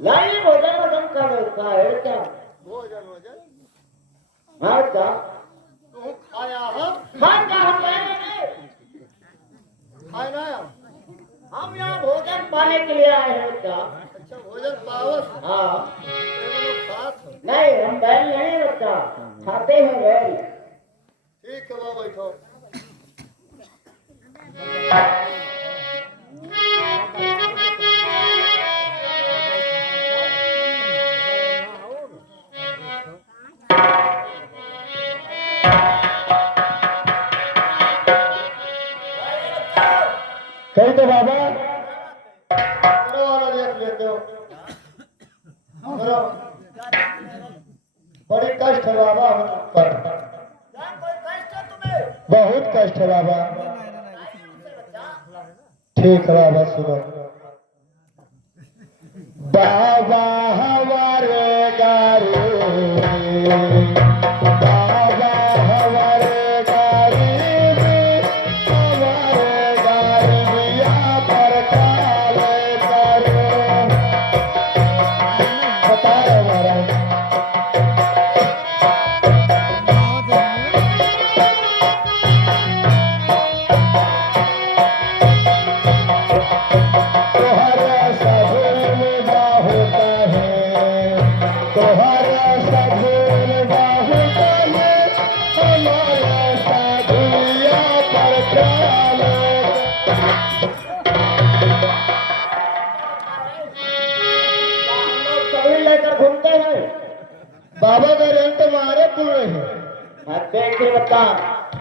लाई भोजन वजन का व्यवस्था है क्या? भोजन वजन हाँ क्या? तू खाया हम हाँ क्या हम आए? खाए ना आया। हम यहाँ भोजन पाने के लिए आए हैं क्या? अच्छा भोजन पावस हाँ खात हो। नहीं हम बैल नहीं बच्चा खाते हैं बैल। ठीक है बाबा बैठो। कहीं तो बाबा मेरा वाला देख लेते हो। मेरा बड़ी कष्ट है बाबा हम पर। कोई कष्ट है तुम्हें? बहुत कष्ट है बाबा। ठीक है बाबा सुनो। बाबा हमारे गारे बाबा हमारे गरीबी हमारे गरीबिया पर काले करो। बता रहे महाराज। तोहरा सबून बहुत है तोहरा सबून बहुत है हमारा साधुया पर काल। हम लोग सभी लेकर घूमते हैं। बाबा का रंग तुम्हारे कुल है। देखिए बच्चा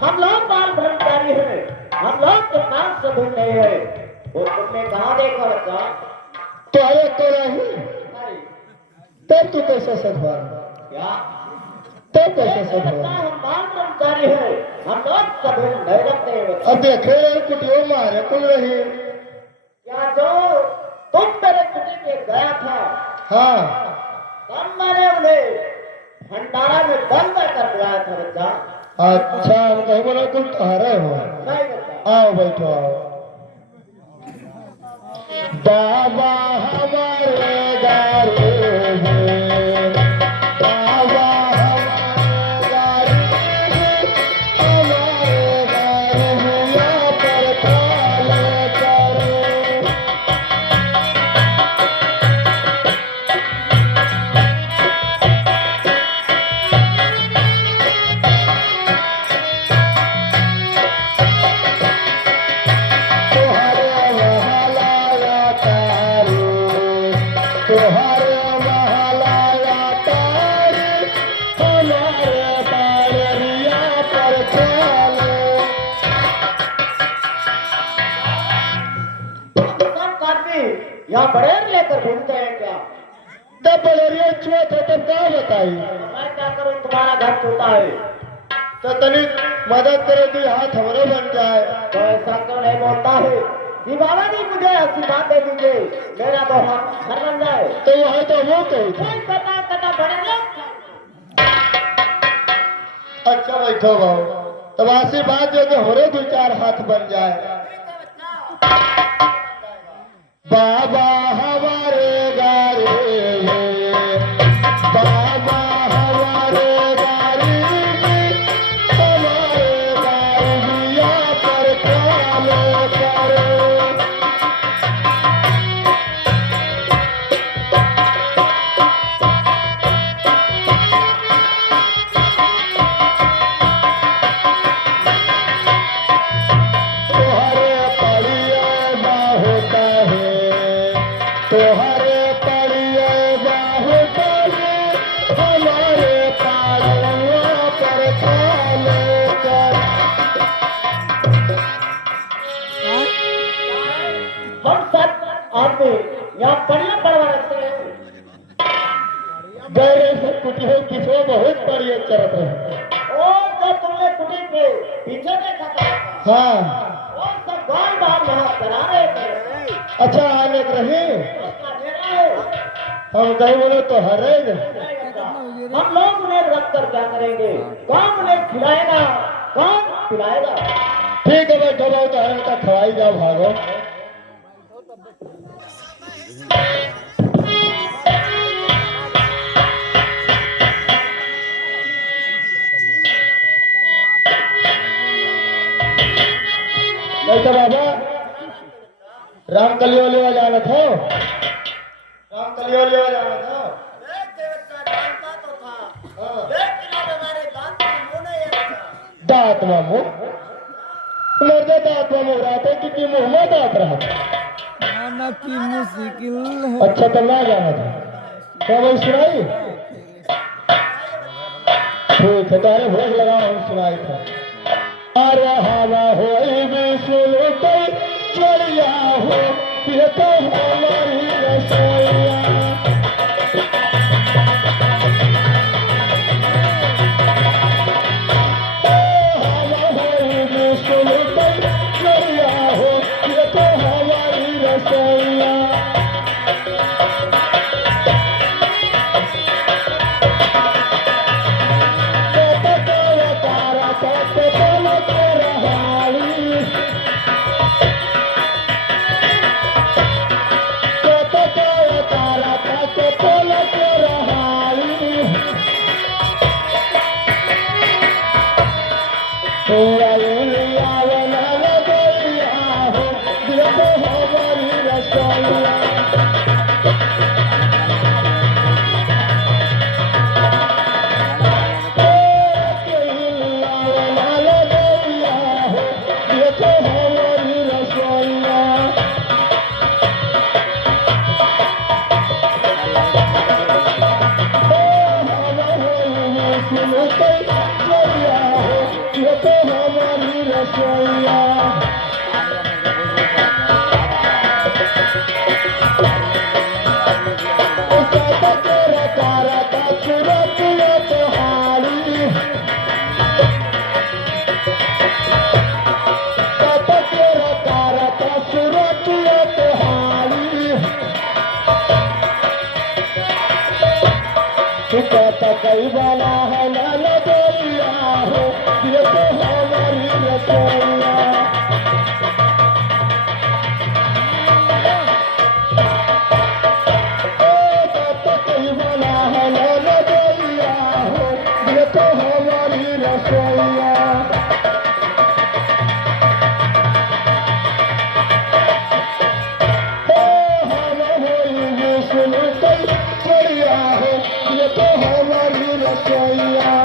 हम लोग बाल ब्रह्मचारी हैं। हम लोग के पास से घूम रहे हैं। वो तुमने कहाँ देखा बच्चा? तुम्हारे तो नहीं नहीं। तब तू कैसे सदवा क्या? तब कैसे देखिए बच्चा सदवा। हम बाल ब्रह्मचारी हैं। हम लोग सब नहीं रखते हैं बच्चा। अब देखे कुटियो मारे कुल रही। क्या जो तुम मेरे कुटी में गया था हाँ तब मैंने उन्हें भंडारा में बंद कर दिया था बच्चा। अच्छा हम कहीं बोला कुल तुम्हारे हो। नहीं बच्चा। आओ बैठो आओ। बाबा हमारे गारे बाबा हमारे गारे हमारे गारिया पर काले करो। तोहरे महलाया तारे तोहरे महलाया तारे हमारे बारिया पर काले। सब आदमी यहाँ बड़ेर लेकर घूमते हैं क्या? तब बलेरिया छुआ था तब क्या बताई। मैं क्या करूँ तुम्हारा घर छोटा है। तो तनी मदद करे दी हाथ हमरो बन जाए। तो ऐसा क्यों नहीं बोलता है कि बाबा जी मुझे आशीर्वाद दे दीजिए मेरा तो हाथ घर बन जाए। तो वहाँ तो वो कही थी। कोई कटा कटा बड़े लोग। अच्छा बैठो भाव तब आशीर्वाद जो कि हमरे दो चार हाथ बन जाए। बाबा हमारे गारे बाबा हमारे गरीबी हमारे गरीबिया पर काले करो। तोहरे पड़िए बहुत है तोहरे पड़िए बहुत है हमारे पालुआ पर काले कर। हम सब आदमी यहाँ बढ़िया पड़वा रखते हैं। गैरे से कुटियो किसो बहुत पड़िए चरत है। और जो तुमने कुटी के पीछे देखा था हाँ वो सब बाल बाल यहाँ करा रहे थे। अच्छा आने के रही उसका घेरा है। हम कहीं बोले तो हरे हम लोग उन्हें रख कर क्या करेंगे? कौन उन्हें खिलाएगा कौन पिलाएगा? ठीक है बैठो बहुत है तो खवाई जाओ भागो। जानत हो? राम कलियो लियो जानत हो? देख देवता जानता तो था, हाँ। लेकिन अब हमारे दांत में मुंह नहीं आता। दांत में मुंह? मेरे दांत में मुंह रहते कि मुंह में दांत रहते? आना की मुश्किल है। अच्छा तो ना जानत हो? क्या वही सुनाई? ठीक है, तारे भोग लगाओ, हम सुनाई था। अरे हवा होई बिसुल कोई चढ़िया हो, ये तो हमारी रसोइया। हवा होई बिसुल कोई चढ़िया हो, ये तो हमारी रसोइया। कई बना है लाल गोलिया हो, ये तो हमारी रसोइया। कई बना है लाल गोलिया हो, ये तो हमारी रसोइया। हम होइए सुन कई चढ़िया हो, ये तो हमारी रसोइया।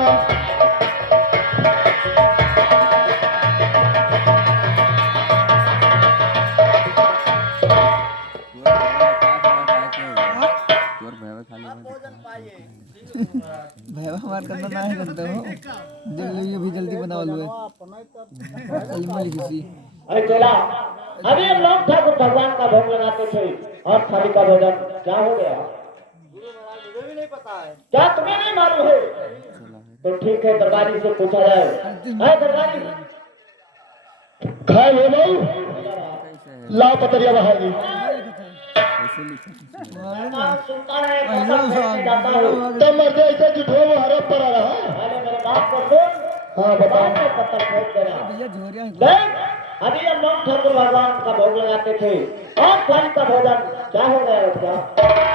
भैया हमारे करना ना ही करते हो, देख लो ये भी जल्दी बना लो किसी। अरे चला, अभी हम लोग ठाकुर भगवान का भोग लगाते थे और थाली का भोजन क्या हो गया? मुझे भी नहीं पता है। क्या तुम्हें नहीं मालूम है? तो ठीक है, दरबारी से पूछा जाए। है दरबारी? खाए हो भाई? लाओ पतरिया बाहर दी। सुनता है, जाता है। तब मर जाए ऐसा जुठो में हरप पड़ा रहा। अरे मेरे बाप को सुन। हाँ बताओ। पत्थर फेंक देना। भैया झोरिया देख, अभी हम लोग ठाकुर भगवान का भोग लगाते थे और थाली का भोजन क्या हो गया उसका?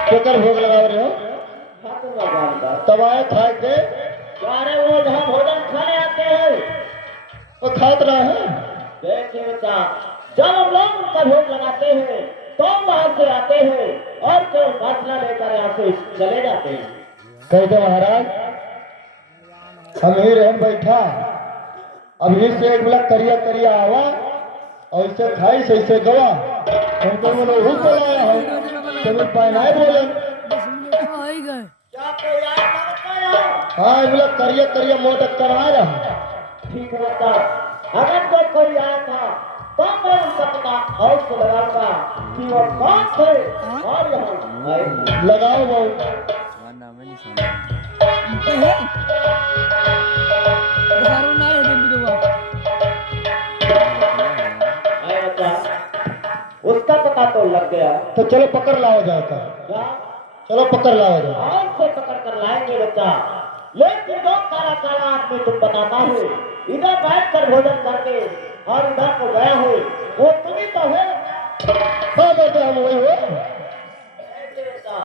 केकर भोग लगा रहे हो? ठाकुर भगवान का। तब आए खाए के? अरे वो जहाँ भोजन खाने आते हैं वो खात रहा है। देखिए बच्चा, जब हम लोग उनका भोग लगाते हैं तो वहां से आते हैं और केवल फासला लेकर यहाँ से चले जाते हैं। कहते महाराज हम ही रहन बैठा, अभी से एक बिलक करिया करिया आवा और इसे खाई से इसे गवा हमको मन वही बोलाया है कभी पहनाए बोले। क्या कोई आया था बताया? हाँ एक बिलक करिया करिया मोटक करवा रहा। ठीक है बच्चा, अगर कोई आया था तो मैं उनका पता और से लगाऊंगा कि वो कौन थे और यहाँ आए। लगाओ बहु। आए बच्चा, उसका पता तो लग गया। तो चलो पकड़ लाओ जाता। क्या? चलो पकड़ लाओ जाओ। और से पकड़ कर लाएंगे बच्चा, लेकिन जो काला काला आदमी तुम बताता है इधर बैठ कर भोजन करके और इधर को गया हो वो तुम्ही तो है। हाँ बेटा हम वही हो।